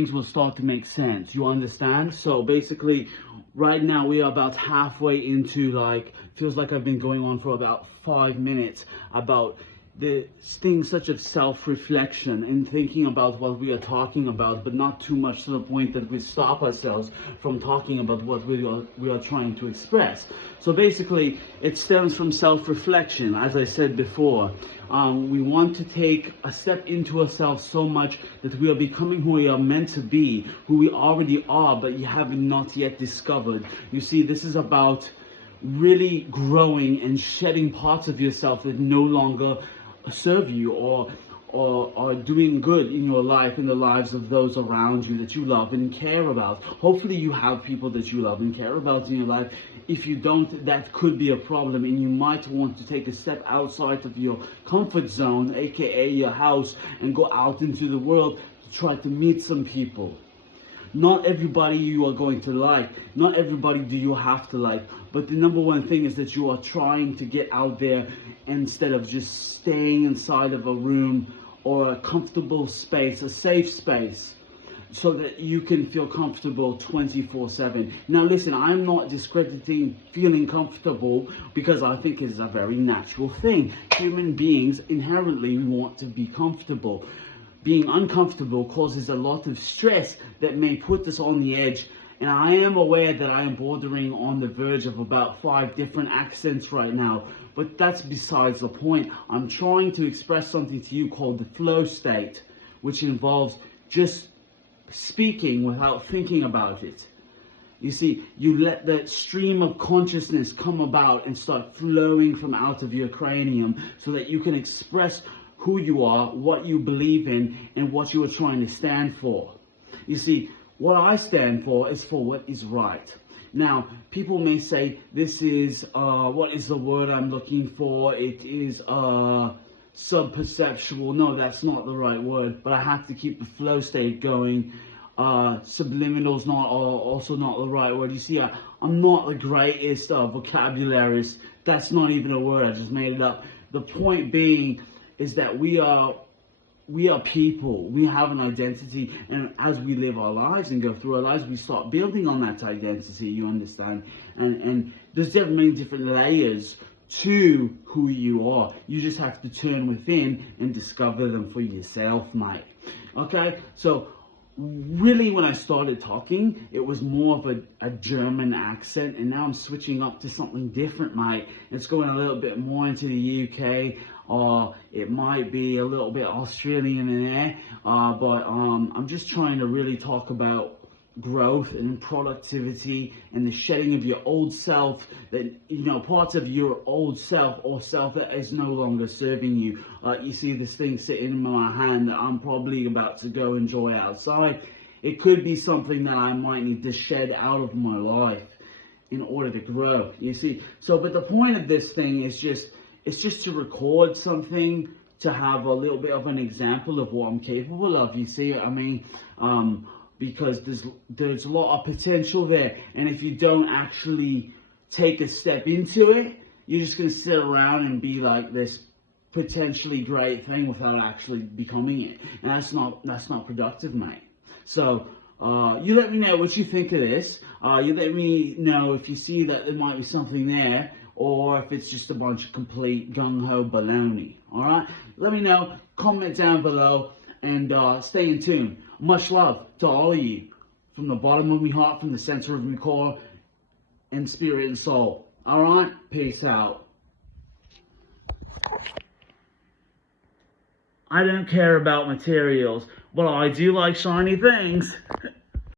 things will start to make sense. You understand? So basically, right now we are about halfway into, like, feels like I've been going on for about 5 minutes about the things such as self-reflection and thinking about what we are talking about, but not too much to the point that we stop ourselves from talking about what we are trying to express. So basically, it stems from self-reflection, as I said before. We want to take a step into ourselves so much that we are becoming who we are meant to be, who we already are, but you have not yet discovered. You see, this is about really growing and shedding parts of yourself that no longer serve you or are doing good in your life, in the lives of those around you that you love and care about. Hopefully you have people that you love and care about in your life. If you don't, that could be a problem, and you might want to take a step outside of your comfort zone, aka your house, and go out into the world to try to meet some people. Not everybody you are going to like, not everybody do you have to like, but the number one thing is that you are trying to get out there instead of just staying inside of a room or a comfortable space, a safe space, so that you can feel comfortable 24/7. Now listen, I'm not discrediting feeling comfortable, because I think it's a very natural thing. Human beings inherently want to be comfortable. Being uncomfortable causes a lot of stress that may put us on the edge. And I am aware that I am bordering on the verge of about 5 different accents right now, but that's besides the point. I'm trying to express something to you called the flow state, which involves just speaking without thinking about it. You see, you let the stream of consciousness come about and start flowing from out of your cranium so that you can express who you are, what you believe in, and what you are trying to stand for. You see, what I stand for is for what is right. Now, people may say, this is, what is the word I'm looking for? It is subperceptual. No, that's not the right word, but I have to keep the flow state going. Subliminal's also not the right word. You see, I'm not the greatest vocabularists. That's not even a word, I just made it up. The point being is that we are people. We have an identity, and as we live our lives and go through our lives, we start building on that identity, you understand? And there's many different layers to who you are. You just have to turn within and discover them for yourself, mate. Okay? So really, when I started talking, it was more of a German accent, and now I'm switching up to something different, mate. It's going a little bit more into the UK, or it might be a little bit Australian in there, but I'm just trying to really talk about growth and productivity and the shedding of your old self, that, you know, parts of your old self or self that is no longer serving you. You see this thing sitting in my hand that I'm probably about to go enjoy outside. It could be something that I might need to shed out of my life in order to grow, you see. So, but the point of this thing is it's just to record something, to have a little bit of an example of what I'm capable of, you see. I mean, because there's a lot of potential there, and if you don't actually take a step into it, you're just going to sit around and be like this potentially great thing without actually becoming it, and that's not productive, mate. So you let me know what you think of this. You let me know if you see that there might be something there, or if it's just a bunch of complete gung-ho baloney. All right, let me know, comment down below, and stay in tune. Much love to all of you, from the bottom of my heart, from the center of my core, and spirit and soul. All right, peace out. I don't care about materials, but I do like shiny things.